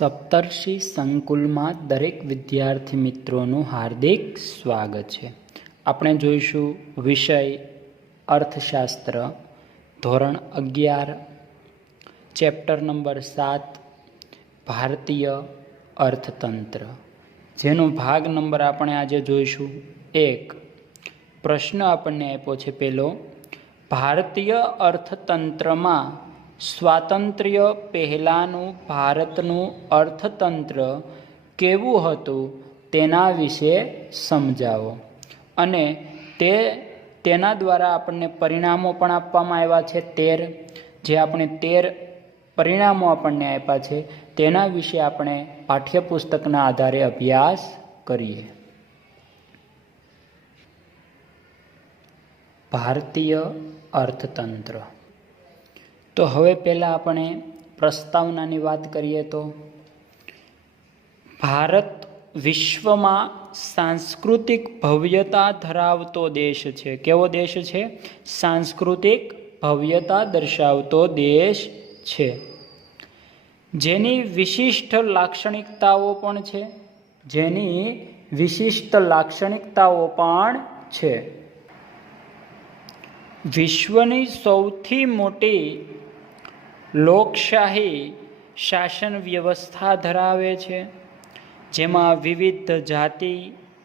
સપ્તર્ષિ સંકુલમાં દરેક વિદ્યાર્થી મિત્રોનું હાર્દિક સ્વાગત છે. આપણે જોઈશું વિષય અર્થશાસ્ત્ર, ધોરણ 11, ચેપ્ટર નંબર 7, ભારતીય અર્થતંત્ર, જેનો ભાગ નંબર આપણે આજે જોઈશું 1. પ્રશ્ન આપણને આપ્યો છે પહેલો, ભારતીય અર્થતંત્રમાં સ્વાતંત્ર્ય પહેલાંનું ભારતનું અર્થતંત્ર કેવું હતું તેના વિશે સમજાવો. અને તેના દ્વારા આપણને પરિણામો પણ આપવામાં આવ્યા છે 13. જે આપણે 13 પરિણામો આપણને આપ્યા છે તેના વિશે આપણે પાઠ્યપુસ્તકના આધારે અભ્યાસ કરીએ. ભારતીય અર્થતંત્ર. તો હવે પહેલાં આપણે પ્રસ્તાવનાની વાત કરીએ તો, ભારત વિશ્વમાં સાંસ્કૃતિક ભવ્યતા ધરાવતો દેશ છે. કેવો દેશ છે? સાંસ્કૃતિક ભવ્યતા દર્શાવતો દેશ છે, જેની વિશિષ્ટ લાક્ષણિકતાઓ પણ છે. વિશ્વની સૌથી મોટી લોકશાહી શાસન વ્યવસ્થા ધરાવે છે, જેમાં વિવિધ જાતિ,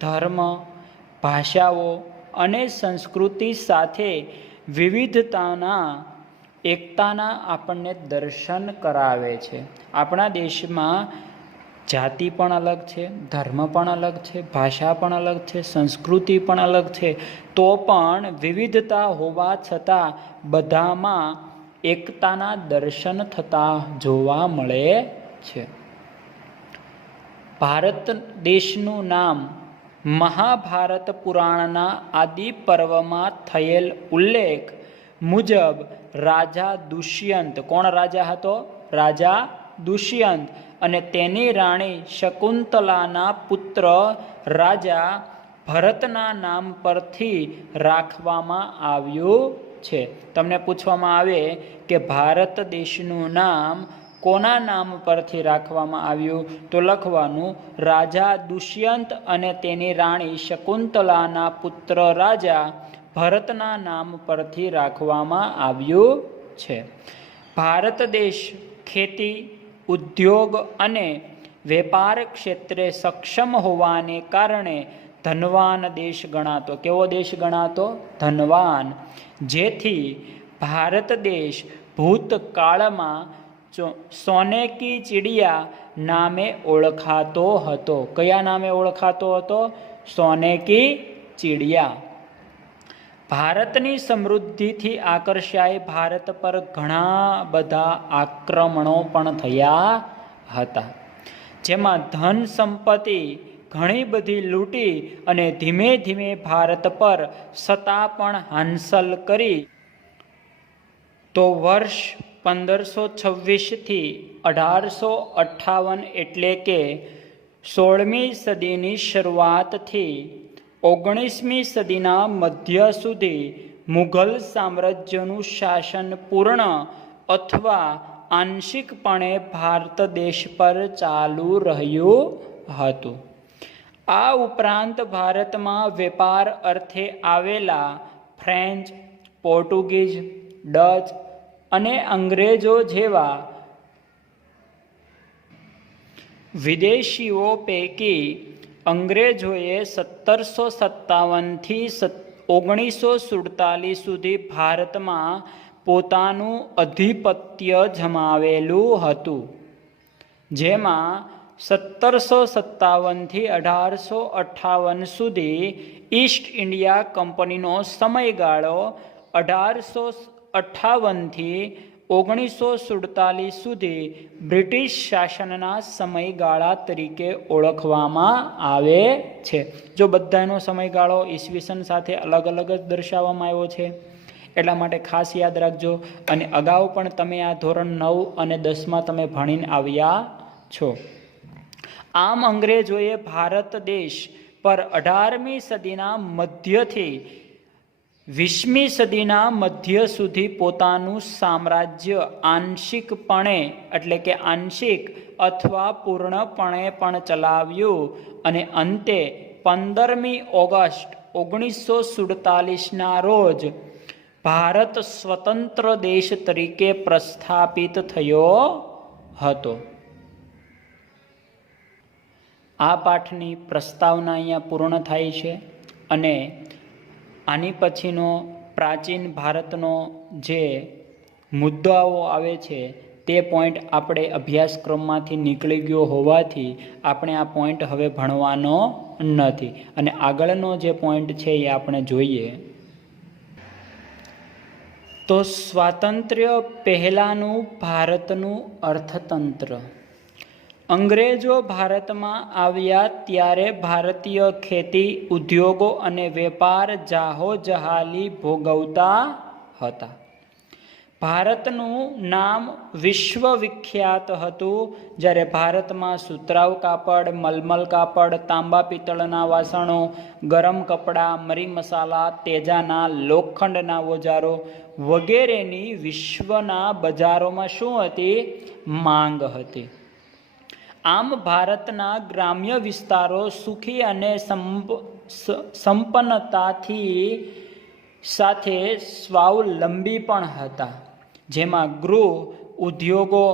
ધર્મ, ભાષાઓ અને સંસ્કૃતિ સાથે વિવિધતાના એકતાના આપણને દર્શન કરાવે છે. આપણા દેશમાં જાતિ પણ અલગ છે, ધર્મ પણ અલગ છે, ભાષા પણ અલગ છે, સંસ્કૃતિ પણ અલગ છે, તો પણ વિવિધતા હોવા છતાં બધામાં એકતાના દર્શન થતા જોવા મળે છે. ભારત દેશનું નામ મહાભારત પુરાણના આદિ પર્વમાં થયેલ ઉલ્લેખ મુજબ રાજા દુષ્યંત, કોણ રાજા હતો? રાજા દુષ્યંત અને તેની રાણી શકુંતલાના પુત્ર રાજા ભરતના નામ પરથી રાખવામાં આવ્યું છે. તમને પૂછવામાં આવે કે ભારત દેશનું નામ કોના નામ પરથી રાખવામાં આવ્યું, તો લખવાનું રાજા દુષ્યંત અને તેની રાણી શકુંતલાના પુત્ર રાજા ભરતના નામ પરથી રાખવામાં આવ્યું છે. ભારત દેશ ખેતી, ઉદ્યોગ અને વેપાર ક્ષેત્રે સક્ષમ હોવાને કારણે ધનવાન દેશ ગણાતો. કેવો દેશ ગણાતો? ધનવાન. જેથી ભારત દેશ ભૂતકાળમાં સોને કી ચિડિયા નામે ઓળખાતો હતો. કયા નામે ઓળખાતો હતો? સોને કી ચિડિયા. ભારતની સમૃદ્ધિથી આકર્ષાઈ ભારત પર ઘણા બધા આક્રમણો પણ થયા હતા, જેમાં ધન સંપત્તિ ઘણી બધી લૂંટી અને ધીમે ધીમે ભારત પર સત્તા પણ હાંસલ કરી. તો વર્ષ 1526 થી 1858 એટલે કે 16મી સદીની શરૂઆતથી 19મી સદીના મધ્ય સુધી મુઘલ સામ્રાજ્યનું શાસન પૂર્ણ અથવા આંશિકપણે ભારત દેશ પર ચાલુ રહ્યું હતું. આ ઉપરાંત ભારતમાં વેપાર અર્થે આવેલા ફ્રેન્ચ, પોર્ટુગીઝ, ડચ અને અંગ્રેજો જેવા વિદેશીઓ પૈકી અંગ્રેજોએ 1757 થી 1947 સુધી ભારતમાં પોતાનું અધિપત્ય જમાવેલું હતું. જેમાં 1757 થી 1858 સુધી ઈસ્ટ ઇન્ડિયા કંપનીનો સમયગાળો, 1858 થી 1947 સુધી બ્રિટિશ શાસનના સમયગાળા તરીકે ઓળખવામાં આવે છે. જો બધાનો સમયગાળો ઈસવીસન સાથે અલગ અલગ જ દર્શાવવામાં આવ્યો છે, એટલા માટે ખાસ યાદ રાખજો. અને અગાઉ પણ તમે આ ધોરણ 9 અને 10માં તમે ભણીને આવ્યા છો. આમ અંગ્રેજોએ ભારત દેશ પર 18મી સદીના મધ્યથી 20મી સદીના મધ્ય સુધી પોતાનું સામ્રાજ્ય આંશિકપણે એટલે કે આંશિક અથવા પૂર્ણપણે પણ ચલાવ્યું અને અંતે 15મી ઓગસ્ટ 1947ના રોજ ભારત સ્વતંત્ર દેશ તરીકે પ્રસ્થાપિત થયો હતો. આ પાઠની પ્રસ્તાવના અહીંયા પૂર્ણ થાય છે અને આની પછીનો પ્રાચીન ભારતનો જે મુદ્દાઓ આવે છે તે પોઈન્ટ આપણે અભ્યાસક્રમમાંથી નીકળી ગયો હોવાથી આપણે આ પોઈન્ટ હવે ભણવાનો નથી અને આગળનો જે પોઈન્ટ છે એ આપણે જોઈએ. તો સ્વાતંત્ર્ય પહેલાંનું ભારતનું અર્થતંત્ર. અંગ્રેજો ભારતમાં આવ્યા ત્યારે ભારતીય ખેતી, ઉદ્યોગો અને વેપાર જાહોજલાલી ભોગવતા હતા. ભારતનું નામ વિશ્વવિખ્યાત હતું. જ્યારે ભારતમાં સુતરાઉ કાપડ, મલમલ કાપડ, તાંબા પિત્તળના વાસણો, ગરમ કપડાં, મરી મસાલા, તેજાના, લોખંડના ઓજારો વગેરેની વિશ્વના બજારોમાં શું હતી? માંગ હતી. આમ ભારતના ગ્રામ્ય વિસ્તારો સુખી અને સંપન્નતાથી સાથે સ્વાવલંબી પણ હતા, જેમાં ગૃહ ઉદ્યોગો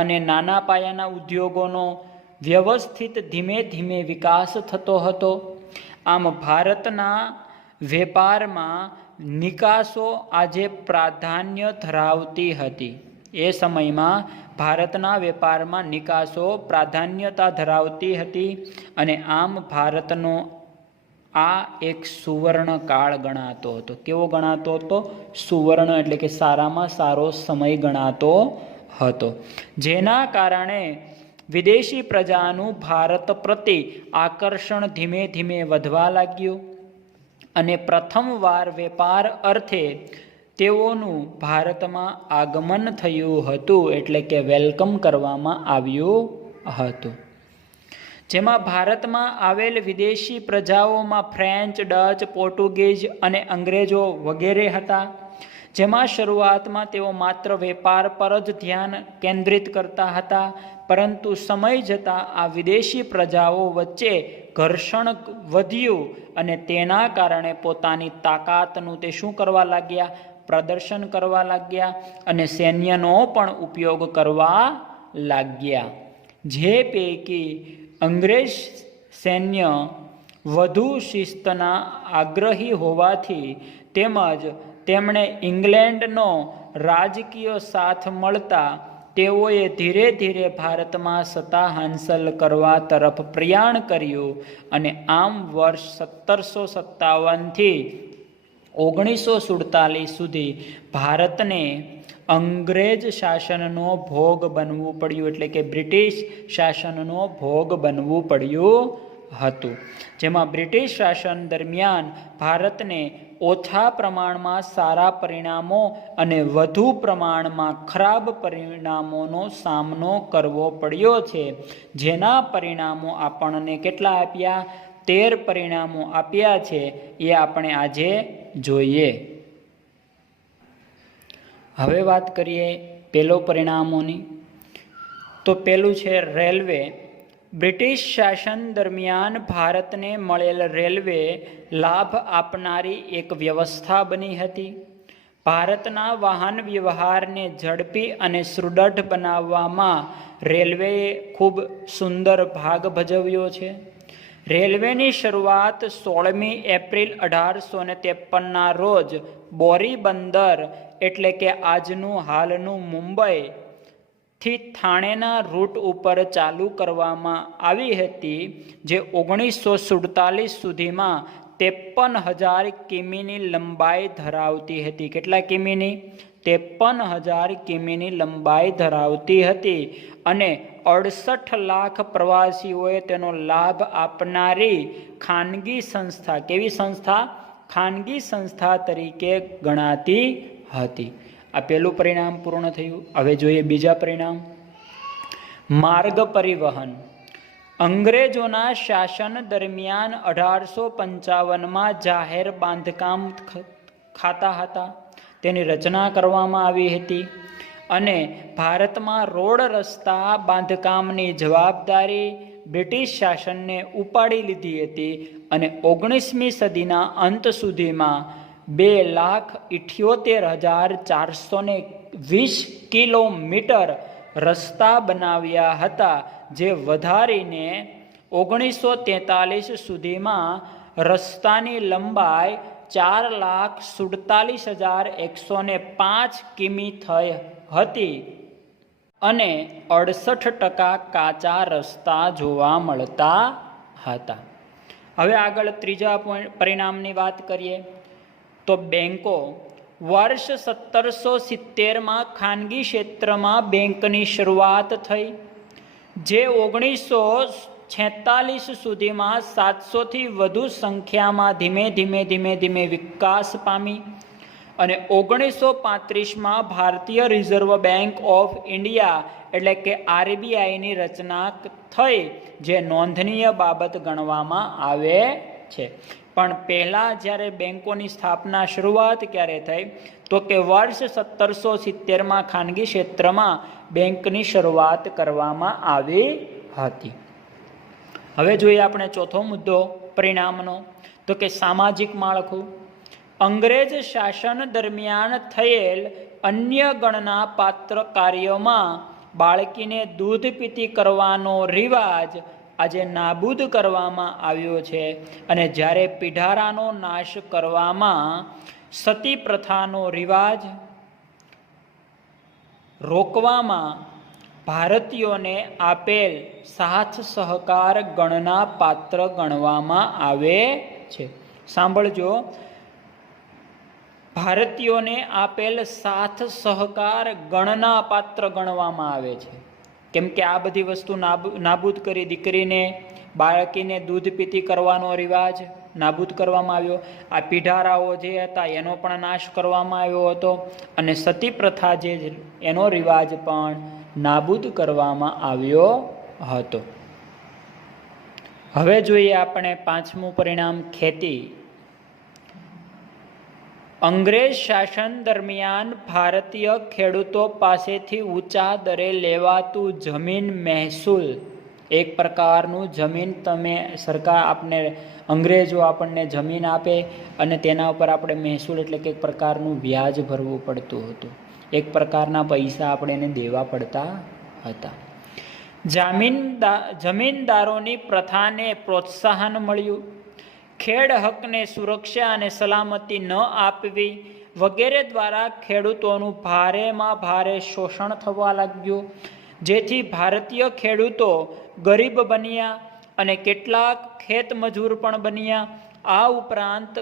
અને નાના પાયાના ઉદ્યોગોનો વ્યવસ્થિત ધીમે ધીમે વિકાસ થતો હતો. આમ ભારતના વેપારમાં નિકાસો આજે પ્રાધાન્ય ધરાવતી હતી. એ સમયમાં ભારતના વેપારમાં નિકાસો પ્રાધાન્યતા ધરાવતી હતી અને આમ ભારતનો આ એક સુવર્ણ કાળ ગણાતો હતો. કેવો ગણાતો હતો? સુવર્ણ એટલે કે સારામાં સારો સમય ગણાતો હતો, જેના કારણે વિદેશી પ્રજાનું ભારત પ્રત્યે આકર્ષણ ધીમે ધીમે વધવા લાગ્યું અને પ્રથમવાર વેપાર અર્થે તેઓનું ભારતમાં આગમન થયું હતું, એટલે કે વેલકમ કરવામાં આવ્યું હતું. જેમાં ભારતમાં આવેલ વિદેશી પ્રજાઓમાં ફ્રેન્ચ, ડચ, પોર્ટુગીઝ અને અંગ્રેજો વગેરે હતા. જેમાં શરૂઆતમાં તેઓ માત્ર વેપાર પર જ ધ્યાન કેન્દ્રિત કરતા હતા, પરંતુ સમય જતાં આ વિદેશી પ્રજાઓ વચ્ચે ઘર્ષણ વધ્યું અને તેના કારણે પોતાની તાકાતનું તે શું કરવા લાગ્યા? પ્રદર્શન કરવા લાગ્યા અને સૈન્યનો પણ ઉપયોગ કરવા લાગ્યા. જે પૈકી અંગ્રેજ સૈન્ય વધુ શિસ્તના આગ્રહી હોવાથી તેમજ તેમણે ઇંગ્લેન્ડનો રાજકીય સાથ મળતા તેઓએ ધીરે ધીરે ભારતમાં સત્તા હાંસલ કરવા તરફ પ્રયાણ કર્યું અને આમ વર્ષ 1757થી 1947 સુધી ભારતને અંગ્રેજ શાસનનો ભોગ બનવું પડ્યું, એટલે કે બ્રિટિશ શાસનનો ભોગ બનવું પડ્યું હતું. જેમાં બ્રિટિશ શાસન દરમિયાન ભારતને ઓછા પ્રમાણમાં સારા પરિણામો અને વધુ પ્રમાણમાં ખરાબ પરિણામોનો સામનો કરવો પડ્યો છે. જેના પરિણામો આપણને કેટલા આપ્યા? 13 પરિણામો આપ્યા છે. એ આપણે આજે જોઈએ. હવે વાત કરીએ પહેલો પરિણામોની. તો પહેલું છે રેલવે. બ્રિટિશ શાસન દરમિયાન ભારતને મળેલ રેલવે લાભ આપનારી એક વ્યવસ્થા બની હતી. ભારતના વાહન વ્યવહારને ઝડપી અને સુદૃઢ બનાવવામાં રેલવેએ ખૂબ સુંદર ભાગ ભજવ્યો છે. રેલવેની શરૂઆત 16મી એપ્રિલ 1853ના રોજ બોરી બંદર એટલે કે આજનું હાલનું મુંબઈથી થાણેના રૂટ ઉપર ચાલુ કરવામાં આવી હતી, જે 1947 સુધીમાં 53,000 કિમીની લંબાઈ ધરાવતી હતી. કેટલા કિમીની? 53,000 કિમીની લંબાઈ ધરાવતી હતી અને 68 લાખ પ્રવાસીઓએ તેનો લાભ આપનારી ખાનગી સંસ્થા, કેવી સંસ્થા? ખાનગી સંસ્થા તરીકે ગણાતી હતી. આ પહેલું પરિણામ પૂર્ણ થયું. હવે જોઈએ બીજા પરિણામ. માર્ગ પરિવહન. અંગ્રેજોના શાસન દરમિયાન 1855માં જાહેર બાંધકામ ખાતા હતા તેની રચના કરવામાં આવી હતી અને ભારતમાં રોડ રસ્તા બાંધકામની જવાબદારી બ્રિટિશ શાસનને ઉપાડી લીધી હતી અને 19મી સદીના અંત સુધીમાં 2,78,420 કિલોમીટર રસ્તા બનાવ્યા હતા, જે વધારીને 1943 સુધીમાં રસ્તાની લંબાઈ 4,47,105 કિમી થઈ હતી અને 68% કાચા રસ્તા જોવા મળતા હતા. હવે આગળ ત્રીજા પરિણામની વાત કરીએ તો બેંકો. વર્ષ 1770માં ખાનગી ક્ષેત્રમાં બેંકની શરૂઆત થઈ, જે 1946 સુધીમાં 700થી વધુ સંખ્યામાં ધીમે ધીમે વિકાસ પામી અને 1935માં ભારતીય રિઝર્વ બેંક ઓફ ઇન્ડિયા એટલે કે RBIની રચના થઈ, જે નોંધનીય બાબત ગણવામાં આવે છે. પણ પહેલાં જ્યારે બેંકોની સ્થાપના શરૂઆત ક્યારે થઈ તો કે વર્ષ 1770માં ખાનગી ક્ષેત્રમાં બેંકની શરૂઆત કરવામાં આવી હતી. હવે જોઈએ આપણે ચોથો મુદ્દો પરિણામનો તો કે સામાજિક માળખું. અંગ્રેજ શાસન દરમિયાન થયેલ અન્ય ગણના પાત્ર કાર્યોમાં બાળકીને દૂધ પીતી કરવાનો રિવાજ આજે નાબૂદ કરવામાં આવ્યો છે અને જ્યારે પીઢારાનો નાશ કરવામાં સતી પ્રથાનો રિવાજ રોકવામાં ભારતીયોને આપેલ સાથ સહકાર ગણના પાત્ર ગણવામાં આવે છે. સાંભળજો, ભારતીયોને આપેલ સાથ સહકાર ગણના પાત્ર ગણવામાં આવે છે, કેમ કે આ બધી વસ્તુ નાબૂદ કરી દીકરીને બાળકીને દૂધ પીતી કરવાનો રિવાજ નાબૂદ કરવામાં આવ્યો. આ પીઢારાઓ જે હતા એનો પણ નાશ કરવામાં આવ્યો હતો અને સતી પ્રથા જે એનો રિવાજ પણ નાબૂદ કરવામાં આવ્યો હતો. હવે જોઈએ આપણે પાંચમું પરિણામ ખેતી. અંગ્રેજ શાસન દરમિયાન ભારતીય ખેડૂતો પાસેથી ઊંચા દરે લેવાતું જમીન મહેસૂલ, એક પ્રકારનું જમીન તમે સરકાર આપને અંગ્રેજો આપણને જમીન આપે અને તેના ઉપર આપણે મહેસૂલ એટલે કે એક પ્રકારનું વ્યાજ ભરવું પડતું હતું, એક પ્રકારના પૈસા આપણે એને દેવા પડતા હતા. જમીનદારોની પ્રથાને પ્રોત્સાહન મળ્યું, ખેડ હકને સુરક્ષા અને સલામતી ન આપવી વગેરે દ્વારા ખેડૂતોનું ભારેમાં ભારે શોષણ થવા લાગ્યું, જેથી ભારતીય ખેડૂતો ગરીબ બન્યા અને કેટલાક ખેતમજૂર પણ બન્યા. આ ઉપરાંત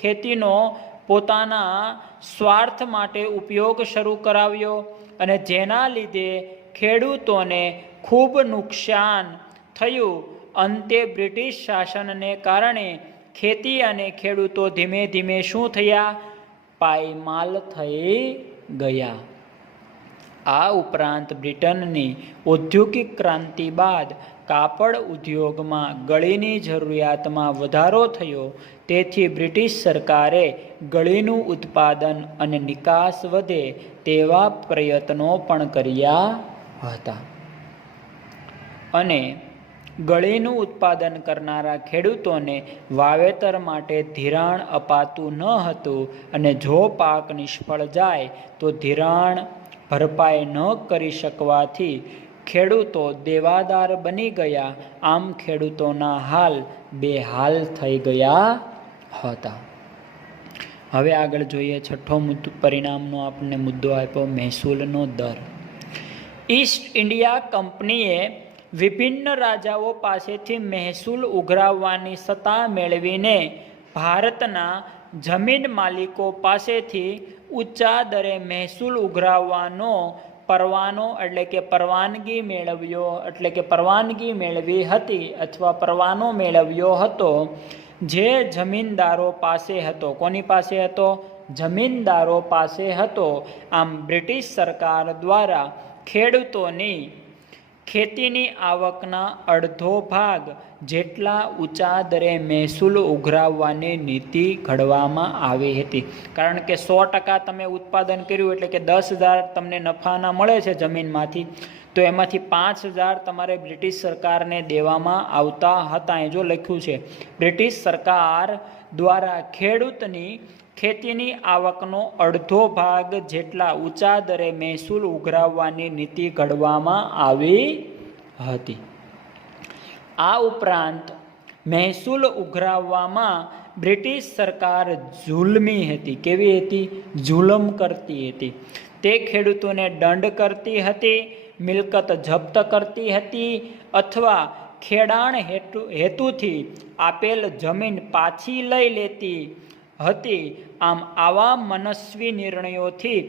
ખેતીનો પોતાના સ્વાર્થ માટે ઉપયોગ શરૂ કરાવ્યો અને જેના લીધે ખેડૂતોને ખૂબ નુકસાન થયું. અંતે બ્રિટિશ શાસનને કારણે ખેતી અને ખેડૂતો ધીમે ધીમે શું થયા? પાયમાલ થઈ ગયા. આ ઉપરાંત બ્રિટનની ઔદ્યોગિક ક્રાંતિ બાદ કાપડ ઉદ્યોગમાં ગળીની જરૂરિયાતમાં વધારો થયો, તેથી બ્રિટિશ સરકારે ગળીનું ઉત્પાદન અને નિકાસ વધે તેવા પ્રયત્નો પણ કર્યા હતા અને ગળીનું ઉત્પાદન કરનારા ખેડૂતોને વાવેતર માટે ધિરાણ અપાતું ન હતું અને જો પાક નિષ્ફળ જાય તો ધિરાણ ભરપાઈ ન કરી શકવાથી ખેડૂતો દેવાદાર બની ગયા. આમ ખેડૂતોના હાલ બેહાલ થઈ ગયા હતા. હવે આગળ જોઈએ છઠ્ઠો પરિણામનો આપણને મુદ્દો આપ્યો મહેસૂલનો દર. ઈસ્ટ ઇન્ડિયા કંપનીએ વિભિન્ન રાજાઓ પાસેથી મહેસૂલ ઉઘરાવવાની સત્તા મેળવીને ભારતના જમીન માલિકો પાસેથી ઊંચા દરે મહેસૂલ ઉઘરાવવાનો પરવાનો એટલે કે પરવાનગી મેળવી હતી અથવા પરવાનો મેળવ્યો હતો, જે જમીનદારો પાસે હતો. કોની પાસે હતો? જમીનદારો પાસે હતો. આમ બ્રિટિશ સરકાર દ્વારા ખેતીની આવકના અડધો ભાગ જેટલા ઊંચા દરે મહેસૂલ ઉઘરાવવાની નીતિ ઘડવામાં આવી હતી. કારણ કે 100% તમે ઉત્પાદન કર્યું એટલે કે 10,000 તમને નફાના મળે છે જમીનમાંથી, તો એમાંથી 5,000 તમારે બ્રિટિશ સરકારને દેવામાં આવતા હતા. એ જો લખ્યું છે, બ્રિટિશ સરકાર દ્વારા ખેડૂતની ખેતીની આવકનો અડધો ભાગ જેટલા ઊંચા દરે મહેસૂલ ઉઘરાવવાની નીતિ ઘડવામાં આવી હતી. આ ઉપરાંત મહેસૂલ ઉઘરાવવામાં બ્રિટિશ સરકાર જુલ્મી હતી. કેવી હતી? જુલમ કરતી હતી. તે ખેડૂતોને દંડ કરતી હતી, મિલકત જપ્ત કરતી હતી અથવા ખેડાણ હેતુથી આપેલ જમીન પાછી લઈ લેતી હતી. આમ આવા મનસ્વી નિર્ણયોથી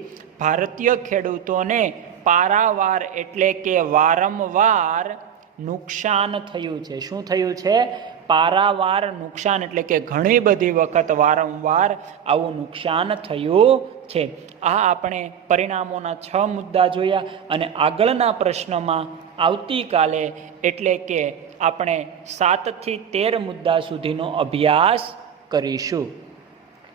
ભારતીય ખેડૂતોને પારાવાર એટલે કે વારંવાર નુકસાન થયું છે. શું થયું છે? પારાવાર નુકસાન એટલે કે ઘણી બધી વખત વારંવાર આવું નુકસાન થયું છે. આ આપણે પરિણામોના 6 મુદ્દા જોયા અને આગળના પ્રશ્નમાં આવતીકાલે એટલે કે આપણે 7 થી 13 મુદ્દા સુધીનો અભ્યાસ કરીશું.